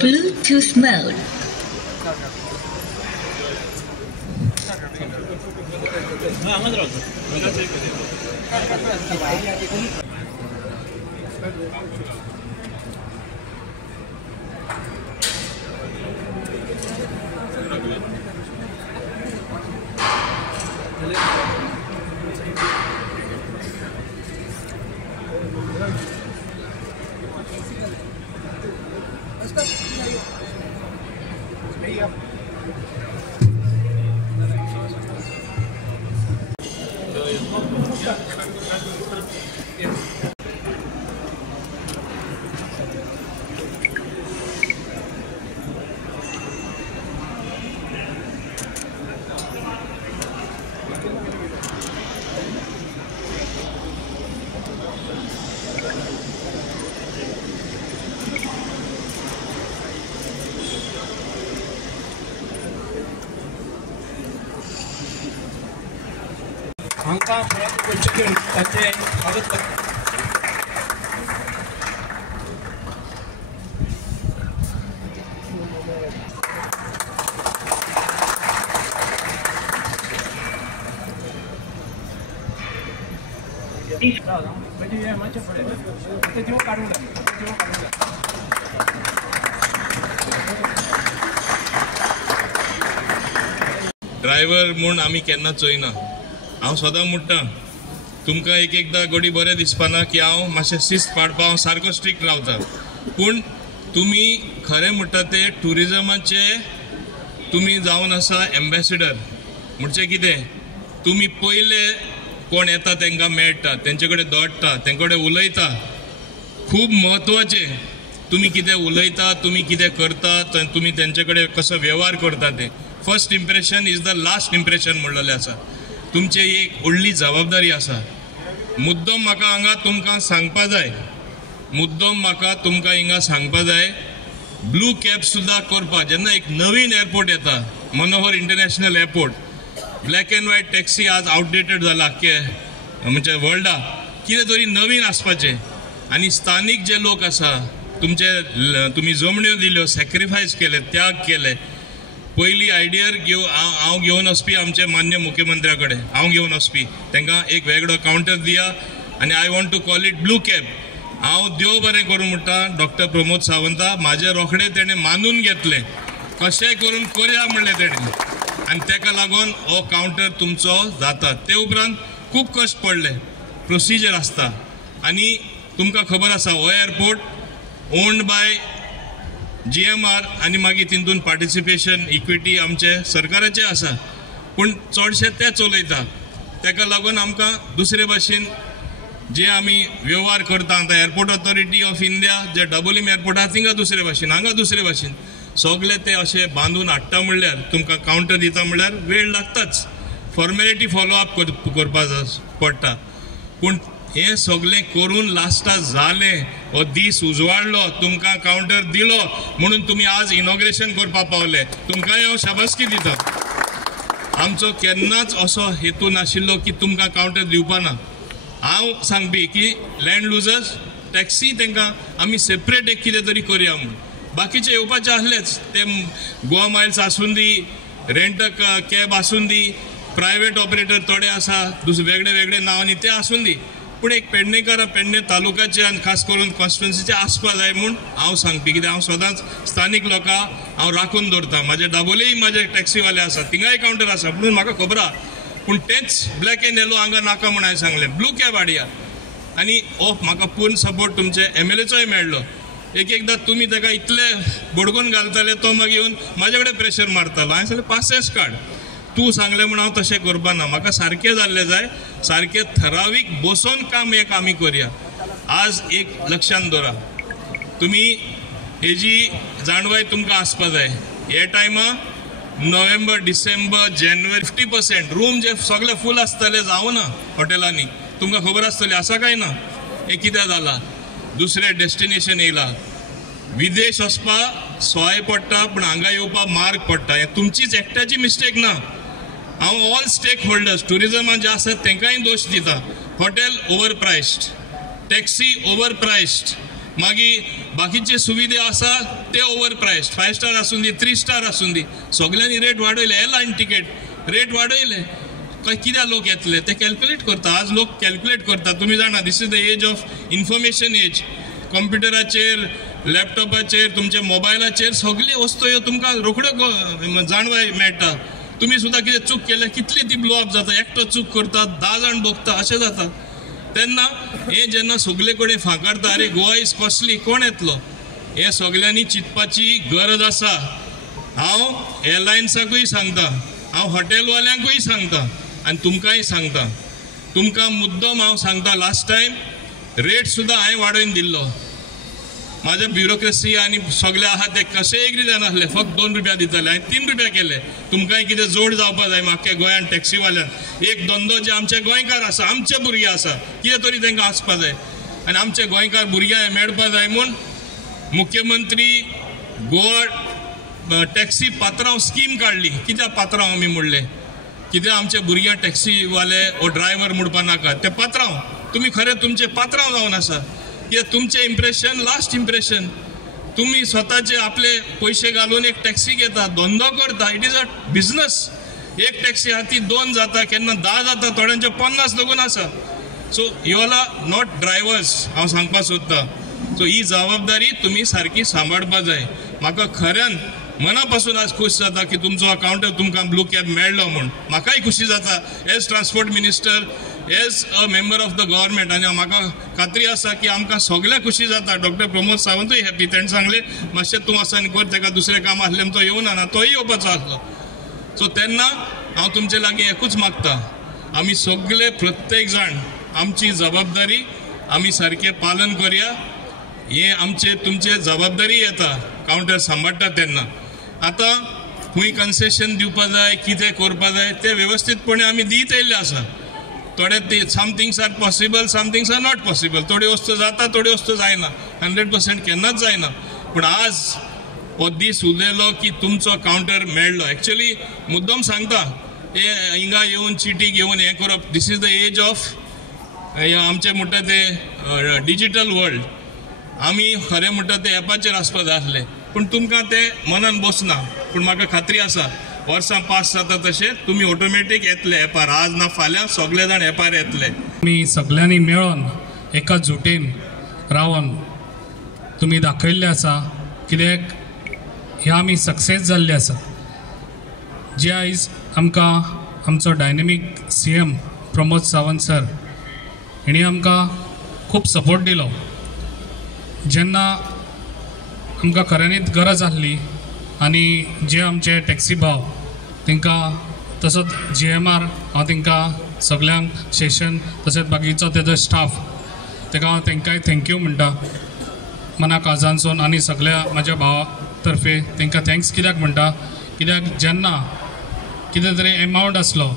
Bluetooth mode. हांकां परत गोंयचे घेवन ताचें स्वागत करता. ड्रायव्हर म्हूण आमी केन्ना चोयना. हांव सदां म्हणटा तुमकां एक एकदां घडी बरें दिसपाना की हांव मातशें शिस्त पाडपा हांव सारको स्ट्रिक्ट रावता, पूण तुमी खरें म्हणटा ते ट्युरिजमाचे तुमी जावन आसा एम्बेसिडर. म्हणजे कितें, तुमी पयले कोण येता तांकां मेळटा, तेंचे कडेन दोडटा, तेंचे कडेन उलयता. खूब म्हत्वाचें तुमी कितें उलयता, तुमी कितें करता, तुमी तेंचे कडेन कसो वेव्हार करता. ते first impression is the last impression म्हणलेलें आसा. तुमची एक व्हडली जबाबदारी आसा. मुद्दम म्हाका हांगा तुमकां सांगपा जाय, मुद्दम म्हाका तुमकां हिंगा सांगपा जाय, ब्लू कॅब सुद्दां करपा. जेन्ना एक नवीन एअरपोर्ट येता, Manohar international airport, black end white taxi आज आउटडेटेड जाला म्हणजे वर्ल्डा. कितें तरी नवीन आसपाचें. आनी स्थानीक जे लोक आसा, तुमी जमण्यो दिल्यो, सॅक्रिफायस केले, त्याग केले. पयली आयडियर हांव घेवन वचपी आमचे मान्य मुख्यमंत्र्या कडेन हांव घेवन वचपी, तांकां एक वेगळो कावंटर दिया आनी I want to call it blue cab. हांव देव बरें करूं म्हणटा डॉक्टर प्रमोद सावंता, म्हाजे रोखडे तेणें मानून घेतलें, कशेंय करून करया म्हणलें तेणें, आनी ताका लागून हो कावंटर तुमचो जाता. ते उपरांत खूब कश्ट पडले, प्रोसिजर आसता. आनी तुमकां खबर आसा हो एअरपोर्ट ओन्ड बाय GMR आनी मागीर तितून पार्टिसिपेशन इक्विटी आमचे सरकाराचे आसा, पूण चडशे ते चलयता. ताका लागून आमकां दुसरे भाशेन जे आमी वेव्हार करता आतां एअरपोर्ट ऑथॉरिटी ऑफ इंडिया जे डबल एअरपोर्ट आहा थिंगा दुसरे भाशेन, हांगा दुसरे भाशेन, सगळे ते अशें बांदून हाडटा म्हणल्यार तुमकां कावंटर दिता म्हणल्यार वेळ लागताच. फॉर्मेलिटी फॉलोअप करपा पडटा. पूण हे सगळें करून लास्टाक जालें, हो दीस उजवाडलो, तुमकां कावंटर दिलो म्हणून तुमी आज इनॉग्रेशन करपा पावले. तुमकांय हांव शाबासकी दिता. आमचो केन्नाच असो हेतू नाशिल्लो की तुमकां कावंटर दिवपा ना. हांव सांगपी की लँड लुजर्स टॅक्सी तांकां आमी सेपरेट एक कितें तरी करया म्हणून. बाकीचे येवपाचे आहलेच, ते गोवा मायल्स आसून दी, रेंट कॅब आसून दी, प्रायवेट ऑपरेटर थोडे आसा वेगळे वेगळे नांवांनी ते आसून दी, पूण एक पेडणेकार पेडणे तालुक्याचे आनी खास करून कॉन्स्टिट्युएन्सीचे आसपा जाय म्हूण हांव सांगपी. कित्याक हांव सदांच स्थानीक लोकां हांव राखून दवरता. म्हाजे दाबोलेय म्हाजे टॅक्सीवाले आसा, थिंगाय कावंटर आसा, म्हणून म्हाका खबर आहा. पूण तेच ब्लॅक एंड येलो हांगा नाका म्हूण हांवें सांगलें, ब्लू कॅब हाडया. आनी हो म्हाका पूर्ण सपोर्ट तुमचे MLAचोय मेळ्ळो. एक एकदां तुमी ताका इतले बडकून घालताले, तो मागीर येवन म्हाजे कडेन प्रेशर मारतालो. हांवें सांगलें पासेस काड, तूं सांगलें म्हणून हांव तशें करपा ना. म्हाका सारकें जाल्लें जाय, सारकें ठरावीक बसोवन काम एक आमी करया. आज एक लक्षांत दवरा, तुमी हेजी जाणवाय तुमकां आसपा जाय. हे टायमा नोव्हेंबर, डिसेंबर, जानेवारी 50% रूम जे सगळे फूल आसतले जावं ना हॉटेलांनी. तुमकां खबर आसतली, आसा काय ना. हे कितें जाला, दुसरे डेस्टिनेशन येयला. विदेश वचपा सवाय पडटा, पूण हांगा येवपा मार्ग पडटा. हे तुमचीच एकट्याची मिस्टेक ना. हांव ऑल स्टेक होल्डर्स ट्युरिजमान जे आसात तांकांय दोश दिता. हॉटेल ओवर प्रायस्ड, टॅक्सी ओवर प्रायस्ड, मागीर बाकीचे सुविधा आसा ते ओवर प्रायस्ड 5 स्टार आसून दी 3 स्टार आसून दी सगळ्यांनी रेट वाडयले एअरलायन तिकेट रेट वाडयले कित्या लोक येतले ते कॅल्क्युलेट करता आज लोक कॅल्क्युलेट करता तुम्ही जाणा this is the age of information age कॉम्प्युटराचेर लॅपटॉपाचेर तुमच्या मोबायलाचेर सगळी वस्तू ह्यो तुमकां रोखड्यो जाणवाय मेळटा तुम्ही सुद्धा कितें चूक केल्या कितली ती ब्लो अप जाता एकटो चूक करता 10 जाण भोगता अशें जाता तेन्ना हे जेन्ना सगळे कडेन फांकारता अरे गोवा इज कॉस्टली कोण येतलो हे सगळ्यांनी चिंतपाची गरज आसा हांव एअरलायन्साकूय सांगता हांव हॉटेलवाल्यांकूय सांगता आनी तुमकांय सांगता तुमकां मुद्दम हांव सांगता लास्ट टायम रेट सुद्दां हांवें वाडोवन दिल्लो माझ्या ब्युरोक्रेसी आनी सगळे आहा ते कशे एग्री जानासले फक्त 2 रुपया दिताले हांवें 3 रुपया केले तुमकांय कितें जोड जावपा जाय म्हाका गोंयान टॅक्सीवाल्यान एक धंदो जे आमचे गोंयकार आसा आमचे भुरगे आसा कितें तरी तांकां आसपा जाय आनी आमचे गोंयकार भुरग्यांक मेळपा जाय म्हूण मुख्यमंत्री गोवा टॅक्सी पात्रांव स्कीम काडली कित्याक पात्रांव आमी म्हणले कित्याक आमचे भुरग्यांक टॅक्सीवाले ओ ड्रायव्हर म्हणपा नाका ते पात्रांव तुम्ही खरे तुमचे पात्रांव जावन आसा कित्याक तुमचे इम्प्रेशन लास्ट इम्प्रेशन तुम्ही स्वताचे आपले पैसे घालून एक टॅक्सी घेता धंदो करता इट इज अ बिझनस एक टॅक्सी हाती 2 जाता केन्ना 10 जाता थोड्यांचे 50 लगून आसा so you all are not drivers हांव सांगपाक सोदता सो ही जबाबदारी तुम्ही सारकी सांबाळपा जाय म्हाका खऱ्यान मना पासून आज खुश जाता की तुमचो अकाउंटर तुमकां ब्लू कॅब मेळ्ळो म्हूण म्हाकाय खुशी जाता as transport minister as a member of the government आनी म्हाका खात्री आसा की आमकां सगळ्या खुशी जाता डॉक्टर प्रमोद सावंतूय हॅपी ताणें सांगलें मातशें तूं आसा आनी कर ताका दुसरें काम आसलें तो येवना ना तोय येवपाचो आसलो सो तेन्ना हांव तुमचे लागीं एकूच मागता आमी सगळे प्रत्येक जाण आमची जबाबदारी आमी सारकें पालन करया हे आमचे तुमचे जबाबदारी येता कावंटर सांबाळटा तेन्ना आतां खूंय कन्सेशन दिवपा जाय कितें करपा जाय ते वेवस्थीतपणे आमी दीत येयल्ले आसा थोडे ते some things are possible some things are not possible थोडी वस्तू जाता थोडी वस्तू जायना 100% केन्नाच जायना पूण आज हो दीस उलयलो की तुमचो कावंटर मेळ्ळो एक्चुअली मुद्दम सांगता हे हिंगा येवन चिटी घेवन हें करप this is the age of आमचे म्हणटा ते डिजिटल वर्ल्ड आमी खरें म्हणटा ते एपाचेर आसपा जाय आसले पूण तुमकां ते मनान बसना पूण म्हाका खात्री आसा वर्सां पास जाता तशें तुमी ऑटोमॅटीक येतले एपार आज ना फाल्यां सगळे जाण एपार येतले आमी सगळ्यांनी मेळोन एका जुटेन रावन तुमी दाखयल्ले आसा कित्याक हे आमी सक्सेस जाल्ले आसा जे आयज आमकां आमचो डायनेमीक CM प्रमोद सावंत सर हेणी आमकां खूब सपोर्ट दिलो जेन्ना आमकां खऱ्यांनीच गरज आसली आनी जे आमचे टॅक्सी भाव तांकां तसोच GMR हांव तांकां सगळ्यांक सेशन तशेंच बाकीचो तेजो स्टाफ ताका हांव तांकांय थँक्यू म्हणटा मना काळजानसून आनी सगळ्या म्हाज्या भावा तर्फे तांकां थँक्स कित्याक म्हणटा कित्याक जेन्ना कितें तरी एमावंट आसलो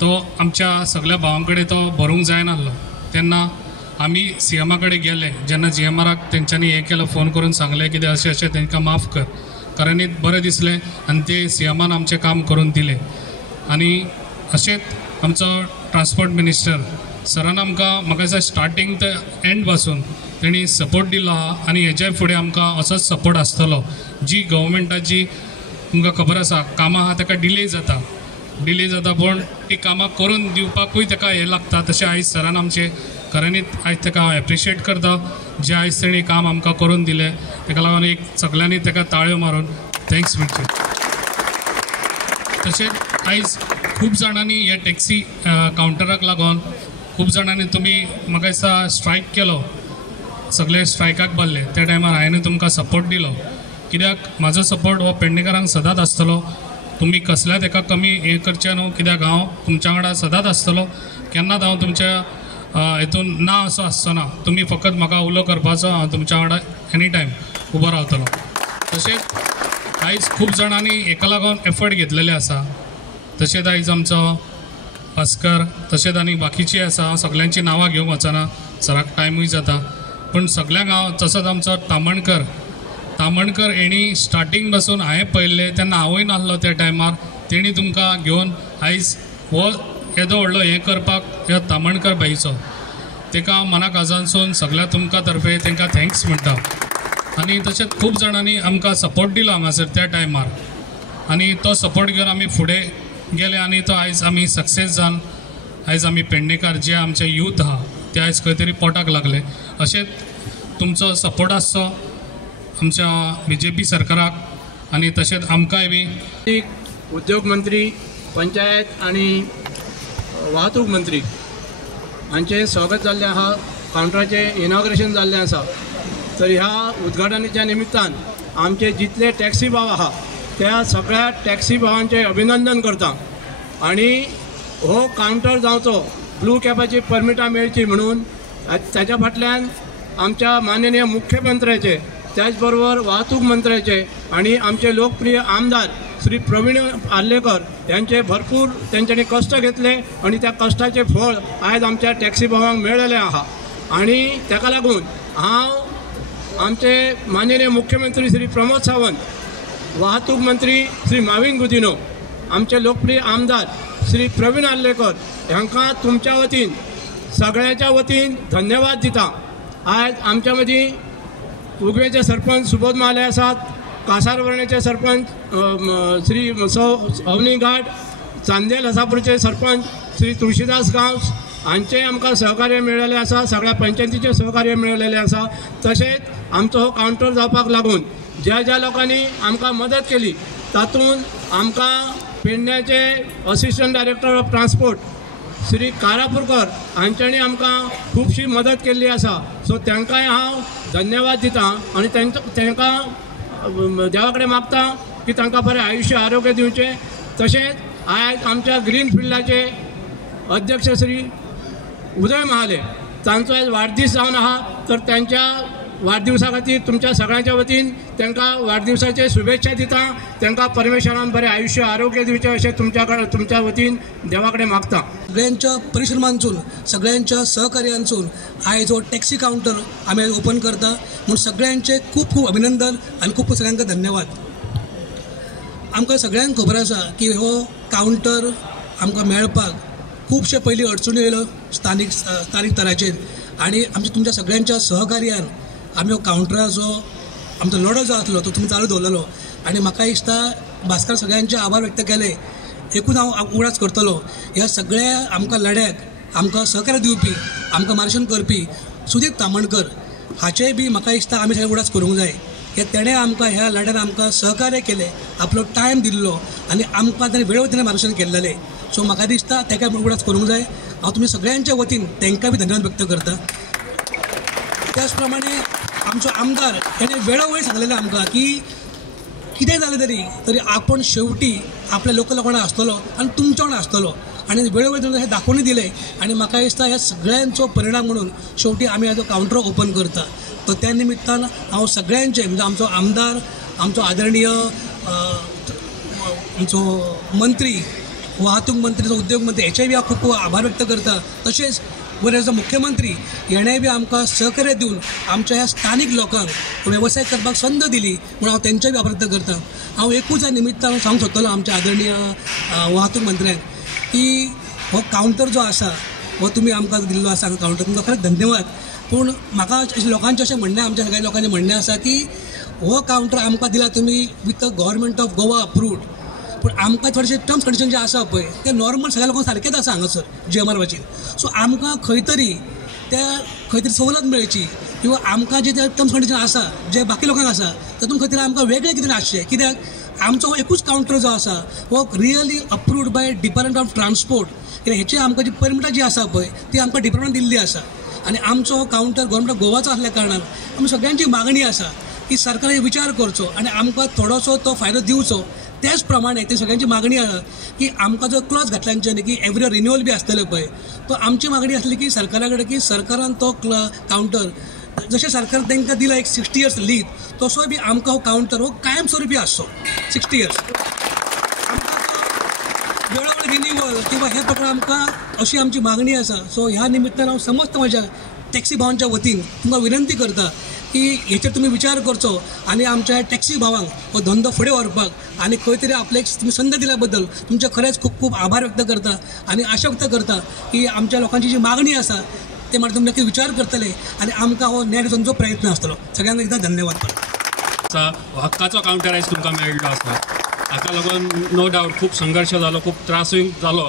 तो आमच्या सगळ्या भावां कडेन तो भरूंक जायनासलो तेन्ना आमी CMा कडेन गेले जेन्ना GMRाक तेंच्यांनी हें केलं फोन करून सांगलें कितें अशें अशें तांकां माफ कर कारण बरें दिसलें आनी ते CMान आमचें काम करून दिलें आनी अशेंच आमचो ट्रान्सपोर्ट मिनिस्टर सरान आमकां म्हाका दिसता स्टार्टींग ते एंड पासून तेणी सपोर्ट दिलो आहा आनी हेच्या फुडें आमकां असोच सपोर्ट आसतलो जी गव्हर्मेंटाची तुमकां खबर आसा कामां आहा ताका डिले जाता पूण ती कामां करून दिवपाकूय ताका हें लागता तशें आयज सरान आमचें खऱ्यांनीच आयज ताका हांव एप्रिशिएट करता जे आयज तेणी काम आमकां करून दिलें ताका लागून एक सगळ्यांनी ताका ताळयो मारून थँक्स म्हणचे तशेंच आयज खूब जाणांनी हे टॅक्सी कावंटराक लागून खूब जाणांनी तुमी म्हाका दिसता स्ट्रायक केलो सगळे स्ट्रायकाक बसले त्या टायमार हांवें तुमकां सपोर्ट दिलो कित्याक म्हाजो सपोर्ट हो पेडणेकारांक सदांच आसतलो तुमी कसल्याच एका कमी हें करचें न्हू कित्याक हांव तुमच्या वांगडा सदांच आसतलो केन्नाच हांव तुमच्या हितून ना असो आसचो ना तुमी फकत म्हाका उलो करपाचो हांव तुमच्या वांगडा एनी टायम उबो रावतलो तशेंच आयज खूब जाणांनी हेका लागून एफर्ट घेतलेले आसा तशेंच आयज आमचो भास्कर तशेंच आनी बाकीची आसा हांव सगळ्यांची नांवां घेवंक वचना सराक टायमूय जाता पूण सगळ्यांक हांव तसोच आमचो तामणकर हेणी स्टार्टींग पासून हांवें पळयल्लें तेन्ना हांवूय नासलो त्या टायमार तेणी तुमकां घेवन आयज हो येदो व्हडलो हें करपाक ह्यो तामणकर बाईचो ताका मना काळजानसून सगळ्या तुमकां तर्फे तांकां थँक्स म्हणटा आनी तशेंच खूब जाणांनी आमकां सपोर्ट दिलो हांगासर त्या टायमार आनी तो सपोर्ट घेवन आमी फुडें गेले आनी तो आयज आमी सक्सेस जावन आयज आमी पेडणेकार जे आमचे यूथ आहा ते आयज खंय तरी पोटाक लागले। अशेंच तुमचो सपोर्ट आसचो आमच्या BJP सरकाराक आनी तशेंच आमकांय बी। उद्योग मंत्री, पंचायत आणि वाहतूक मंत्री हांचे स्वागत जाल्लें आहा, कावंटराचें इनॉग्रेशन जाल्लें आसा। तर ह्या उद्घाटनाच्या निमित्तान आमचे जितले टॅक्सी भाव आहा त्या सगळ्या टॅक्सी भावांचे अभिनंदन करता आणि हो कावंटर जावचो ब्लू कॅपाची परमिटां मेळची म्हणून ताच्या फाटल्यान आमच्या माननीय मुख्यमंत्र्याचे त्याच बरोबर वाहतूक मंत्र्याचे आणि आमचे लोकप्रिय आमदार श्री प्रवीण आर्लेकर यांचे भरपूर त्यांच्यानी कष्ट घेतले आणि त्या कष्टाचे फळ आज आमच्या टॅक्सी भावांक मेळलेलें आहा। आणि ताका लागून हांव आमचे माननीय मुख्यमंत्री श्री प्रमोद सावंत, वाहतूक मंत्री श्री माविन गुदिनो, आमचे लोकप्रिय आमदार श्री प्रवीण आर्लेकर हांकां तुमच्या वतीन सगळ्यांच्या वतीन धन्यवाद दिता। आज आमच्या मदीं उगवेचे सरपंच सुबोध महाले आसात, कासारवर्णेचे सरपंच श्री अवनी घाट, चांदेल हसापूरचे सरपंच श्री तुळशीदास गांवस हांचे आमकां सहकार्य मेळिल्लें आसा, सगळ्या पंचायतीचें सहकार्य मेळिल्लें आसा। तशेंच आमचो हो कावंटर जावपाक लागून ज्या ज्या लोकांनी आमकां मदत केली तातूंत आमकां पेडण्याचे assistant director of transport Shri Karapurkar हांच्यांनी आमकां खूबशी मदत केल्ली आसा। सो तांकांय हांव धन्यवाद दितां आणि तांकां देवा कडेन मागता की तांकां बरें आयुश्य आरोग्य दिवचें। तशेंच आयज आमच्या ग्रीन फिल्डाचे अध्यक्ष श्री उदय महाले तांचो आयज वाडदीस जावन आहा, तर त्यांच्या वाढदिवसा खातीर तुमच्या सगळ्यांच्या वतीन तांकां वाढदिवसाचे शुभेच्छा दिता। तांकां परमेश्वरान बरें आयुश्य आरोग्य दिवचें अशें तुमच्या वतीन देवा कडेन मागता। सगळ्यांच्या परिश्रमांसून, सगळ्यांच्या सहकार्यांसून आयज हो टॅक्सी कावंटर आमी ओपन करता म्हणून सगळ्यांचे खूब खूब अभिनंदन आणि खूब खूब सगळ्यांका धन्यवाद। आमकां सगळ्यांक खबर आसा की हो कावंटर आमकां मेळपाक खूबशे पयलीं अडचणी येयल्यो स्थानीक तराचेर आणि तुमच्या सगळ्यांच्या सहकार्यान आमी हो कावंटराचो आमचो लढो जो आसलो तो तुमी चालू दवरलेलो आणि म्हाका दिसता भास्कर सगळ्यांचे आभार व्यक्त केले। एकूच हांव उगडास करतलो ह्या सगळ्या आमकां लढ्याक आमकां सहकार्य दिवपी, आमकां मार्गदर्शन करपी सुदीप तामणकर हाचेय बी म्हाका दिसता आमी सगळे उगडास करूंक जाय की तेणें आमकां ह्या लढ्यान आमकां सहकार्य केलें, आपलो टायम दिल्लो आणि आमकां ताणें वेळोवेळी मार्गदर्शन केल्लेलें। सो म्हाका दिसता ताका उगडास करूंक जाय। हांव तुमी सगळ्यांच्या वतीन तांकां बी धन्यवाद व्यक्त करता। त्याच प्रमाणे आमचो आमदार ताणें वेळोवेळी सांगलेलें आमकां की कितें जालें तरी आपण शेवटी आपल्या लोकांना आसतलो आणि तुमच्या वांगडा आसतलो आणि वेळोवेळी हे दाखोवनी दिलें आणि म्हाका दिसता ह्या सगळ्यांचो परिणाम म्हणून शेवटी आमी हाजो कावंटर ओपन करता। तर त्या निमित्तान हांव सगळ्यांचे म्हणजे आमचो आमदार, आमचो आदरणीय आमचो मंत्री, वाहतूक मंत्री, उद्योग मंत्री हेचेय बी हांव खूब खूब आभार व्यक्त करता। तशेंच गोंयचो मुख्यमंत्री हेणेय बी आमकां सहकार्य दिवन आमच्या ह्या स्थानीक लोकांक वेवसाय करपाक संद दिली म्हणून हांव तेंचेय बी आभार व्यक्त करता। हांव एकूच ह्या निमित्तान सांगूंक सोदतलो आमच्या आदरणीय वाहतूक मंत्र्यांक की हो कावंटर जो आसा हो तुमी आमकां दिल्लो आसा कावंटर, तुमकां खरेंच धन्यवाद। पूण म्हाका लोकांचें अशें म्हणणें, आमच्या सगळ्या लोकांचें म्हणणें आसा की हो कावंटर आमकां दिला तुमी with the government of Goa approved, पण आमकां थोडेशे टर्म्स कंडिशन जे आसा पळय ते नॉर्मल सगळ्या लोकांक सारकेच आसा हांगासर GMR वाचीन। सो आमकां खंय तरी सवलत मेळची किंवा आमकां जे टर्म्स कंडिशन आसा जे बाकी लोकांक आसा तातूंत खंय तरी आमकां वेगळें कितें आसचें। कित्याक आमचो हो एकूच कावंटर जो आसा हो really approved by department of transport, कित्याक हेची आमकां जी परमिटां जी आसा पळय ती आमकां डिपार्टमेंटान दिल्ली आसा आणि आमचो हो कावंटर गव्हर्मेंट ऑफ गोवाचो आसल्या कारणान आमी सगळ्यांची मागणी आसा की सरकारान विचार करचो आणि आमकां थोडोसो तो फायदो दिवचो। त्याच प्रमाणे ती सगळ्यांची मागणी आसा की आमकां जो क्लॉज घातल्यांच्यानी की एवरी रिन्युअल बी आसतलें पळय, तो आमची मागणी आसली की सरकारा कडेन की सरकारान तो कावंटर जशें सरकार तांकां दिला एक 60 years लीज, तसो बी आमकां हो कावंटर हो कायम स्वरुपी आसचो 60 years। वेळोवेळी रिन्युअल किंवा हे प्रकार आमकां अशी आमची मागणी आसा। सो ह्या निमित्तान हांव समस्त म्हज्या टॅक्सी भावांच्या वतीन तुमकां विनंती करता की हेचेर तुमी विचार करचो आणि आमच्या टॅक्सी भावांक हो धंदो फुडें व्हरपाक आणि खंय तरी आपले तुमी संद दिल्या बद्दल तुमचे खरेंच खूब खूब आभार व्यक्त करता आणि आशा व्यक्त करता की आमच्या लोकांची जी मागणी आसा ते मात्र तुमी नक्की विचार करतले आणि आमकां हो न्याय दिवचो प्रयत्न आसतलो। सगळ्यांक एकदा धन्यवाद करता। आसा हक्काचो कावंटर आयज तुमकां मेळिल्लो आसा. हाका लागून नो डावट खूब संघर्श जालो, खूब त्रासूय जालो,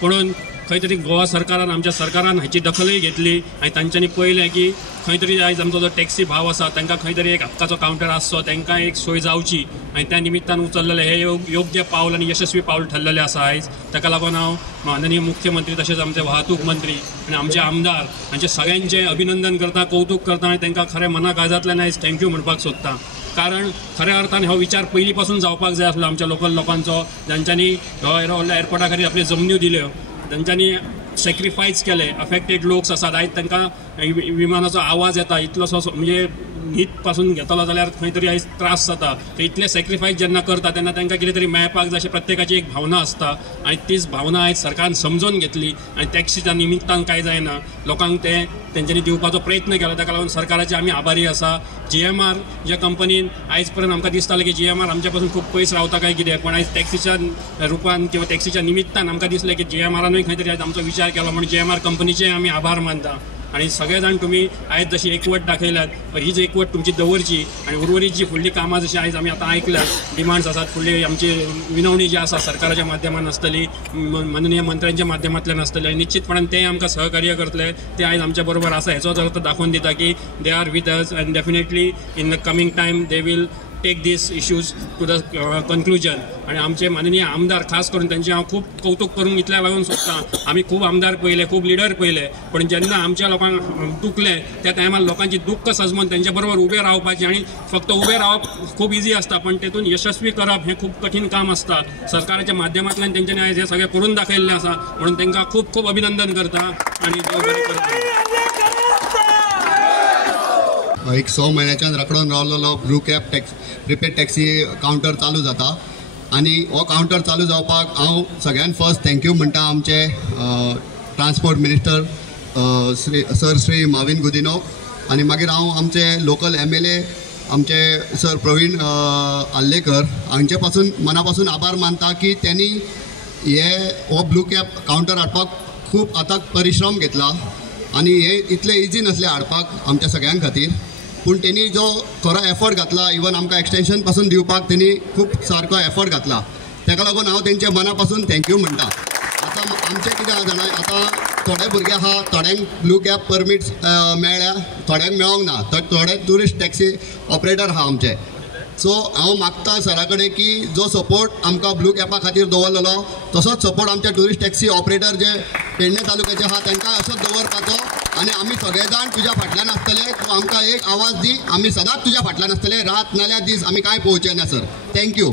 पुणून खंय तरी गोवा सरकारान आमच्या सरकारान हाची दखलय घेतली आनी तांच्यांनी पळयलें की खंय तरी आयज आमचो जो टॅक्सी भाव आसा तांकां खंय तरी एक हक्काचो कावंटर आसचो, तांकां एक सोय जावची आनी त्या निमित्तान उचललेलें हे योग्य पावल आनी यशस्वी पावल ठरलेलें आसा आयज. ताका लागून हांव माननीय मुख्यमंत्री तशेंच आमचे वाहतूक मंत्री आनी आमचे आमदार हांचे सगळ्यांचें अभिनंदन करता, कौतुक करता आनी तांकां खरें मना काळजांतल्यान आयज थँक्यू म्हणपाक सोदतां. कारण खऱ्या अर्थान हो विचार पयलीं पासून जावपाक जाय आसलो आमच्या लोकल लोकांचो, जांच्यांनी व्हडल्या एअरपोर्टा खातीर आपल्यो जमन्यो दिल्यो, तांच्यांनी सॅक्रिफायस केले. अफेक्टेड लोक्स आसात, आयज तांकां विमानाचो आवाज येता इतलोसो म्हणजे न्हीद पासून घेतलो जाल्यार खंय तरी आयज त्रास जाता. इतले सॅक्रिफायस जेन्ना करता तेन्ना तांकां कितें तरी मेळपाक जाय अशी प्रत्येकाची एक भावना आसता आनी तीच भावना आयज सरकारान समजून घेतली आनी टॅक्सीच्या निमित्तान कांय जायना, लोकांक ते तेंच्यांनी दिवपाचो प्रयत्न केलो. ताका लागून सरकाराचे आमी आभारी आसा. GMR ज्या कंपनीन आयज पर्यंत आमकां दिसतालें की GMR आमच्या पासून खूब पयस रावता काय कितें, पण आयज टॅक्सीच्या रुपान किंवा टॅक्सीच्या निमित्तान आमकां दिसलें की GMRनूय खंय तरी आयज आमचो विचार केलो, म्हणून GMR कंपनीचे आमी आभार मानता. आणि सगळे जाण तुम्ही आयज जशी एकवट दाखयल्यात ही जी एकवट तुमची दवरची आणि उर्वरित जी फुडली कामां जशी आयज आमी आतां आयकल्यात डिमांड्स आसात, फुडली आमची विनवणी जी आसा सरकाराच्या माध्यमान आसतली, माननीय मंत्र्यांच्या माध्यमांतल्यान आसतली, निश्चितपणान ते आमकां सहकार्य करतले. ते आयज आमच्या बरोबर आसा हेचोच अर्थ दाखोवन दिता की they are with us and definitely in the coming time they will take these issues to the conclusion. आणि आमचे माननीय आमदार खास करून त्यांचे हांव खूब कौतुक करून इतल्या लागून सोदतां. आमी खूब आमदार पळयले, खूब लिडर पळयले, पण जेन्ना आमच्या लोकांक दुखले त्या टायमार लोकांची दुख्ख सजमून त्यांच्या बरोबर उबे रावपाचें, आणि फक्त उबे रावप खूब इजी असता पण तेतून यशस्वी करप हें खूब कठीण काम असता. सरकाराच्या माध्यमांतल्यान तेंच्यांनी आयज हे सगळें करून दाखयल्लें आसा, म्हणून तांकां खूब खूब अभिनंदन करता आनी देव बरें करता. एक 6 म्हयन्याच्यान रखडून रावलेलो blue cab prepaid taxi counter चालू जाता आणि हो कावंटर चालू जावपाक हांव सगळ्यान फर्स्ट थँक्यू म्हणटा आमचे ट्रान्सपोर्ट मिनिस्टर श्री माविन गुदिनो, आणि मागीर हांव आमचे लोकल MLA आमचे सर प्रवीण आल्लेकर हांचे पासून मना पासून आभार मानता की त्यांनी हो ब्लू कॅब कावंटर हाडपाक खूब आतां परिश्रम घेतला आणि हे इतले इजी नसले हाडपाक आमच्या सगळ्यां खातीर, पूण तेणी जो खरो एफर्ट घातला, इवन आमकां एक्सटेंशन पासून दिवपाक तेणी खूब सारको एफर्ट घातला. ताका लागून हांव तेंचे मना पासून थँक्यू म्हणटा. आतां आमचें कितें आसा जाणां, आतां थोडे भुरगे आहा थोड्यांक ब्लू कॅब परमिट्स मेळ्ळ्या, थोड्यांक मेळोंक ना, थोडे ट्युरिस्ट टॅक्सी ऑपरेटर आहा आमचे. सो हांव मागता सरा कडेन की जो सपोर्ट आमकां ब्लू कॅपा खातीर दवरलेलो तसोच सपोर्ट आमच्या ट्युरिस्ट टॅक्सी ऑपरेटर जे पेडणे तालुक्याचे आहा तांकां असोच दवरपाचो, आणि आमी सगळे जाण तुज्या फाटल्यान आसतले. तूं आमकां एक आवाज दी, आमी सदांच तुज्या फाटल्यान आसतले, रात नाल्यार दीस आमी कांय पळोवचे ना सर. थँक्यू.